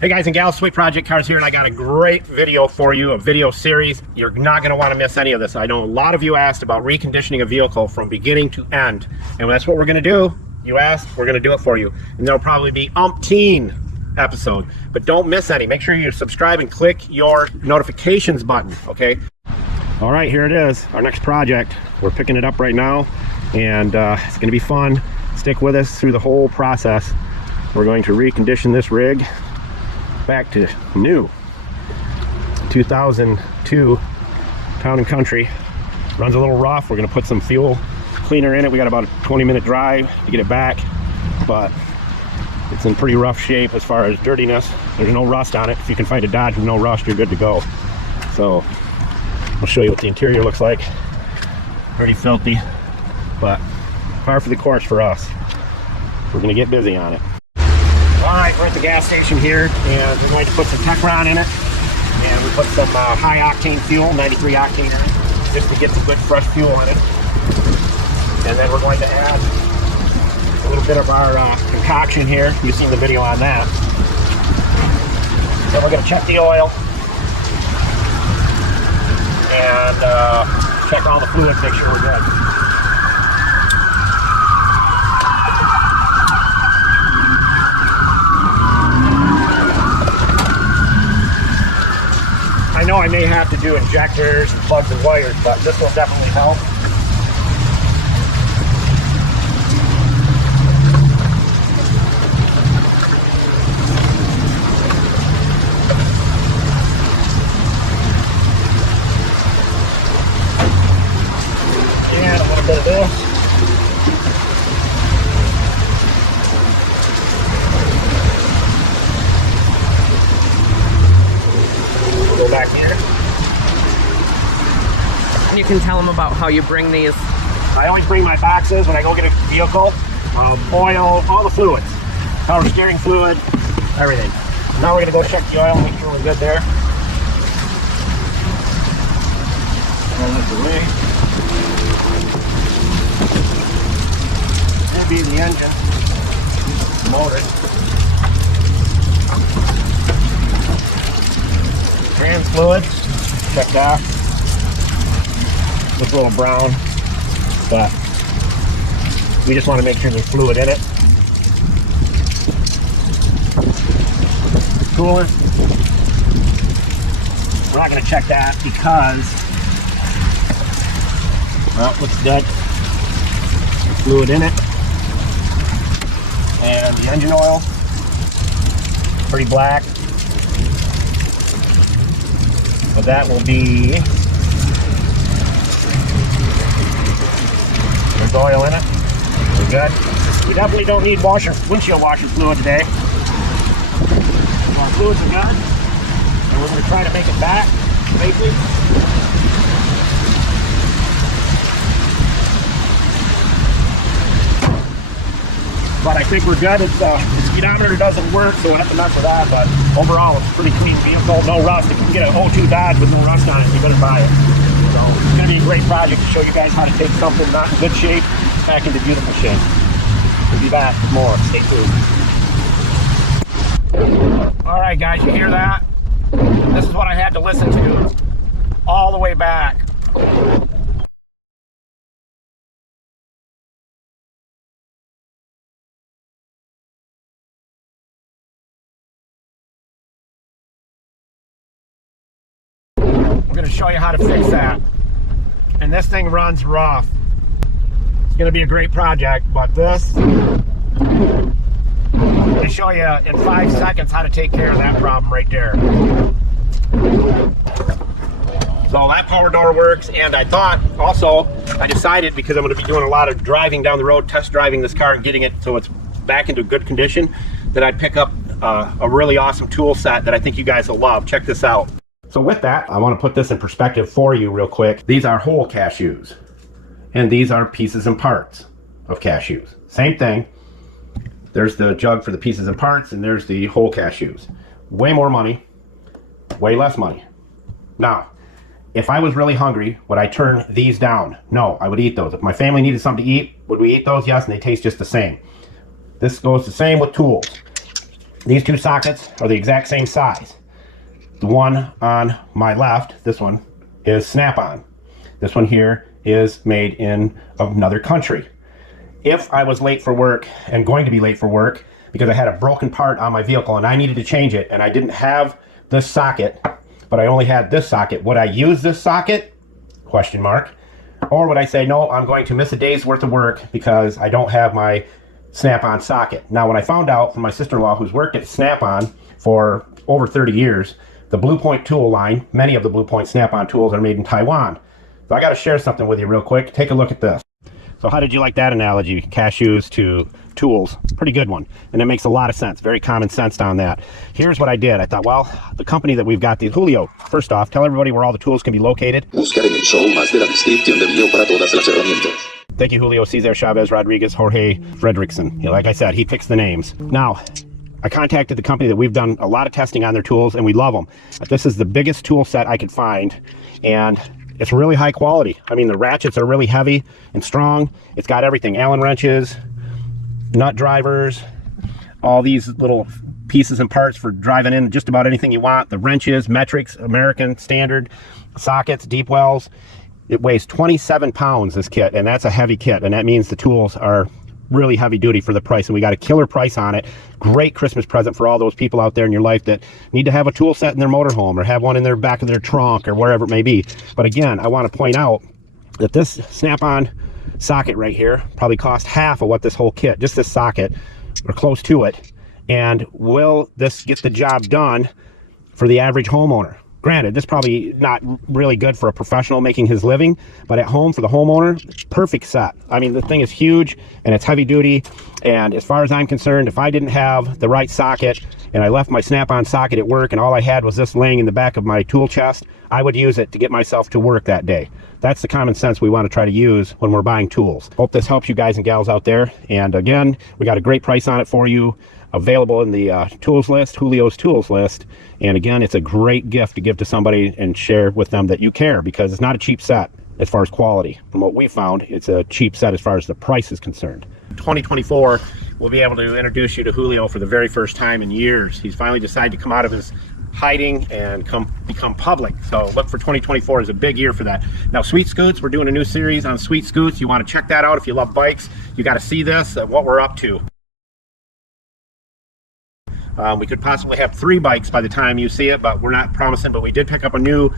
Hey guys and gals, Sweet Project Cars here, and I got a great video for you, a video series. You're not going to want to miss any of this. I know a lot of you asked about reconditioning a vehicle from beginning to end, and that's what we're going to do. You asked, we're going to do it for you. And there'll probably be umpteen episodes, but don't miss any. Make sure you subscribe and click your notifications button, okay? All right, here it is, our next project. We're picking it up right now, and it's going to be fun. Stick with us through the whole process. We're going to recondition this rig back to new 2002 Town & Country. Runs a little rough. We're going to put some fuel cleaner in it. We got about a 20-minute drive to get it back, but it's in pretty rough shape as far as dirtiness. There's no rust on it. If you can find a Dodge with no rust, you're good to go. So I'll show you what the interior looks like. Pretty filthy, but par for the course for us. We're going to get busy on it. Alright, we're at the gas station here, and we're going to put some Techron in it, and we put some high octane fuel, 93 octane in it, just to get some good fresh fuel in it. And then we're going to add a little bit of our concoction here. You've seen the video on that. Then we're going to check the oil and check all the fluids, make sure we're good. I know I may have to do injectors and plugs and wires, but this will definitely help. And a little bit of this. Go back here. And you can tell them about how you bring these. I always bring my boxes when I go get a vehicle. Oil, all the fluids. Power steering fluid, everything. Now we're going to go check the oil, make sure we're good there. And that's the way. That'll be the engine. The motor. Trans fluid, check that. Looks a little brown, but we just want to make sure there's fluid in it. Coolant, we're not going to check that because, well, it looks good. There's fluid in it. And the engine oil, pretty black. So that will be, there's oil in it. We're good. We definitely don't need windshield washer fluid today. So our fluids are good. And we're going to try to make it back safely. But I think we're good. It's, the speedometer doesn't work, so we'll have to mess with that. But overall, it's a pretty clean vehicle, no rust. If you can get an 02 Dodge with no rust on it, you better buy it. So it's going to be a great project to show you guys how to take something not in good shape back into beautiful shape. We'll be back with more. Stay tuned. All right, guys, you hear that? This is what I had to listen to all the way back. We're going to show you how to fix that. And this thing runs rough. It's going to be a great project, but this, I'm going to show you in 5 seconds how to take care of that problem right there. So that power door works, and I thought also, I decided because I'm going to be doing a lot of driving down the road, test driving this car and getting it so it's back into good condition, that I'd pick up a really awesome tool set that I think you guys will love. Check this out. So with that, I want to put this in perspective for you real quick. These are whole cashews, and these are pieces and parts of cashews. Same thing. There's the jug for the pieces and parts, and there's the whole cashews. Way more money, way less money. Now, if I was really hungry, would I turn these down? No, I would eat those. If my family needed something to eat, would we eat those? Yes, and they taste just the same. This goes the same with tools. These two sockets are the exact same size. The one on my left, this one, is Snap-on. This one here is made in another country. If I was late for work and going to be late for work because I had a broken part on my vehicle and I needed to change it and I didn't have this socket, but I only had this socket, would I use this socket? Question mark. Or would I say, no, I'm going to miss a day's worth of work because I don't have my Snap-on socket. Now, when I found out from my sister-in-law who's worked at Snap-on for over 30 years, the Blue Point tool line, many of the Blue Point Snap-on tools are made in Taiwan. So I got to share something with you real quick. Take a look at this. So how did you like that analogy? Cashews to tools. Pretty good one. And it makes a lot of sense. Very common sense on that. Here's what I did. I thought, well, the company that we've got, the Julio, first off, tell everybody where all the tools can be located. Buscar en el show más de la descripción del video para todas las herramientas. Thank you, Julio, Cesar, Chavez, Rodriguez, Jorge, Fredrickson. You know, like I said, he picks the names. Now, I contacted the company that we've done a lot of testing on their tools, and we love them. This is the biggest tool set I could find, and it's really high quality. I mean, the ratchets are really heavy and strong. It's got everything, Allen wrenches, nut drivers, all these little pieces and parts for driving in just about anything you want. The wrenches, metrics, American standard, sockets, deep wells. It weighs 27 pounds, this kit, and that's a heavy kit, and that means the tools are really heavy duty for the price, and we got a killer price on it. Great Christmas present for all those people out there in your life that need to have a tool set in their motorhome or have one in their back of their trunk or wherever it may be. But again, I want to point out that this Snap-on socket right here probably cost half of what this whole kit, just this socket, or close to it. And will this get the job done for the average homeowner? Granted, this is probably not really good for a professional making his living, but at home for the homeowner, perfect set. I mean, the thing is huge and it's heavy duty. And as far as I'm concerned, if I didn't have the right socket and I left my Snap-on socket at work and all I had was this laying in the back of my tool chest, I would use it to get myself to work that day. That's the common sense we want to try to use when we're buying tools. Hope this helps you guys and gals out there. And again, we got a great price on it for you, available in the tools list, Julio's tools list. And again, it's a great gift to give to somebody and share with them that you care, because it's not a cheap set as far as quality. From what we found, it's a cheap set as far as the price is concerned. 2024, we'll be able to introduce you to Julio for the very first time in years. He's finally decided to come out of his hiding and become public. So look for 2024 as a big year for that. Now, Sweet Scoots, we're doing a new series on Sweet Scoots. You want to check that out if you love bikes. You got to see this, what we're up to. We could possibly have 3 bikes by the time you see it, but we're not promising. But we did pick up a new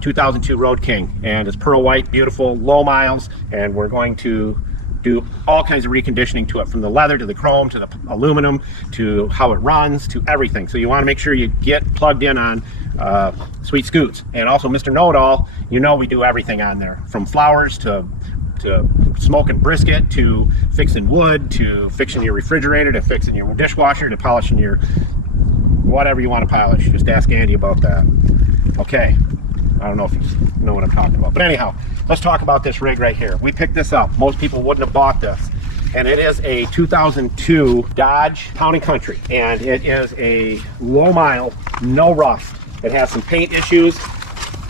2002 Road King, and it's pearl white, beautiful, low miles, and we're going to do all kinds of reconditioning to it, from the leather to the chrome to the aluminum to how it runs to everything. So you want to make sure you get plugged in on Sweet Scoots. And also Mr. Know-It-All, you know we do everything on there, from flowers to smoking brisket, to fixing wood, to fixing your refrigerator, to fixing your dishwasher, to polishing your whatever you want to polish. Just ask Andy about that. Okay, I don't know if you know what I'm talking about, but anyhow, let's talk about this rig right here. We picked this up. Most people wouldn't have bought this, and it is a 2002 Dodge Town & Country, and it is a low mile, no rust. It has some paint issues.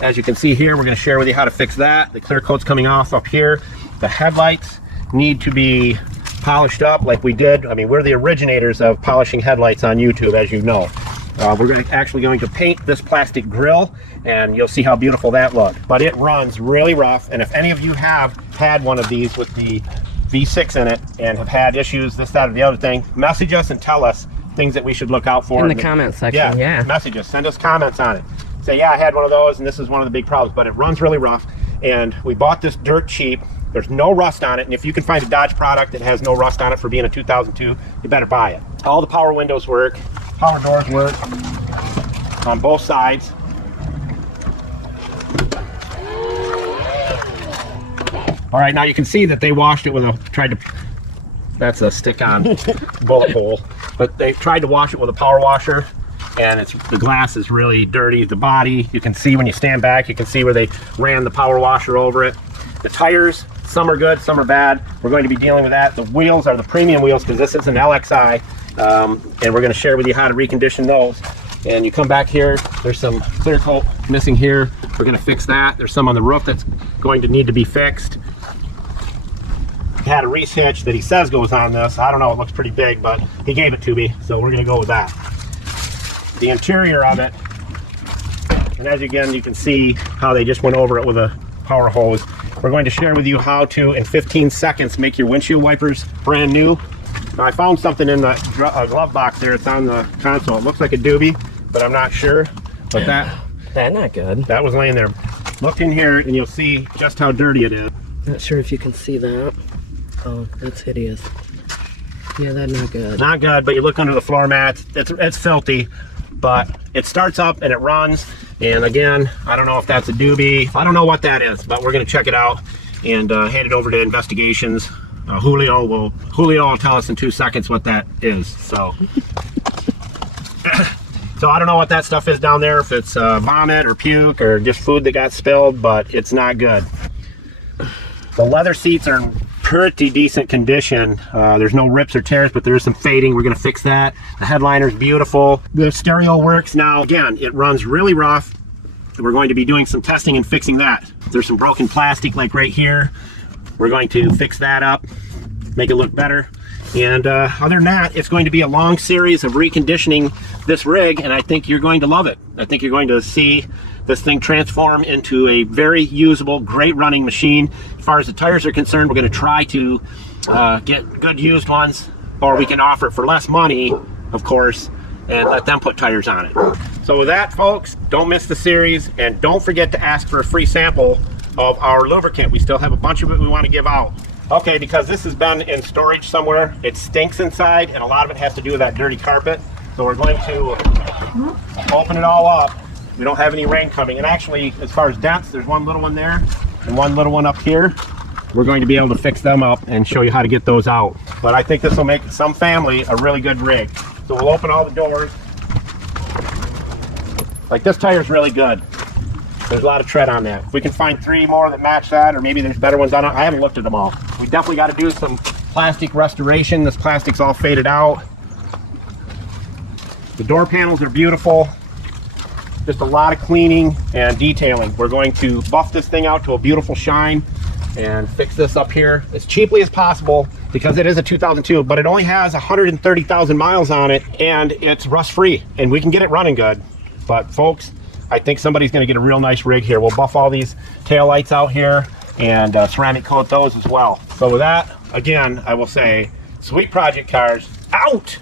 As you can see here, we're going to share with you how to fix that. The clear coat's coming off up here. The headlights need to be polished up like we did. I mean, we're the originators of polishing headlights on YouTube, as you know. We're actually going to paint this plastic grill, and you'll see how beautiful that looks. But it runs really rough, and if any of you have had one of these with the V6 in it and have had issues, this, that, or the other thing, message us and tell us things that we should look out for. In the comment section, yeah. Message us, send us comments on it. Say, yeah, I had one of those, and this is one of the big problems, but it runs really rough. And we bought this dirt cheap. There's no rust on it, and if you can find a Dodge product that has no rust on it for being a 2002, you better buy it. All the power windows work, power doors work on both sides. All right, now you can see that they washed it with that's a stick-on bullet hole, but they tried to wash it with a power washer, and the glass is really dirty. The body, you can see when you stand back, you can see where they ran the power washer over it. The tires, some are good, some are bad. We're going to be dealing with that. The wheels are the premium wheels, because this is an LXI, and we're going to share with you how to recondition those. And you come back here, there's some clear coat missing here. We're going to fix that. There's some on the roof that's going to need to be fixed. He had a Reese hitch that he says goes on this. I don't know, it looks pretty big, but he gave it to me, so we're going to go with that. the interior of it. And as again, you can see how they just went over it with a power hose. We're going to share with you how to, in 15 seconds, make your windshield wipers brand new. Now, I found something in the glove box there. It's on the console. It looks like a doobie, but I'm not sure. But That's not good. that was laying there. Look in here and you'll see just how dirty it is. Not sure if you can see that. Oh, that's hideous. Yeah, that's not good. Not good, but you look under the floor mats, it's filthy, but it starts up and it runs. And again, I don't know if that's a doobie. I don't know what that is, but we're gonna check it out and hand it over to investigations. Julio will tell us in 2 seconds what that is. So, so I don't know what that stuff is down there, if it's vomit or puke or just food that got spilled, but it's not good. The leather seats are in pretty decent condition. There's no rips or tears, but there is some fading. We're gonna fix that. The headliner's beautiful. The stereo works now. Again, it runs really rough. We're going to be doing some testing and fixing that. There's some broken plastic like right here. We're going to fix that up, make it look better. And other than that, it's going to be a long series of reconditioning this rig, and I think you're going to love it. I think you're going to see this thing transform into a very usable, great running machine. As far as the tires are concerned, we're going to try to get good used ones, or we can offer it for less money, of course, and let them put tires on it. So with that, folks, don't miss the series, and don't forget to ask for a free sample of our lubricant. We still have a bunch of it we want to give out. Okay, because this has been in storage somewhere, it stinks inside, and a lot of it has to do with that dirty carpet. So we're going to open it all up. We don't have any rain coming. And actually, as far as dents, there's one little one there and one little one up here. We're going to be able to fix them up and show you how to get those out. But I think this will make some family a really good rig. So we'll open all the doors. Like, this tire's really good. There's a lot of tread on that. If we can find 3 more that match that, or maybe there's better ones on it. I haven't looked at them all. We definitely got to do some plastic restoration. This plastic's all faded out. The door panels are beautiful. Just a lot of cleaning and detailing. We're going to buff this thing out to a beautiful shine and fix this up here as cheaply as possible, because it is a 2002, but it only has 130,000 miles on it, and it's rust free, and we can get it running good. But folks, I think somebody's going to get a real nice rig here. We'll buff all these tail lights out here and ceramic coat those as well. So with that, again, I will say, Sweet Project Cars out.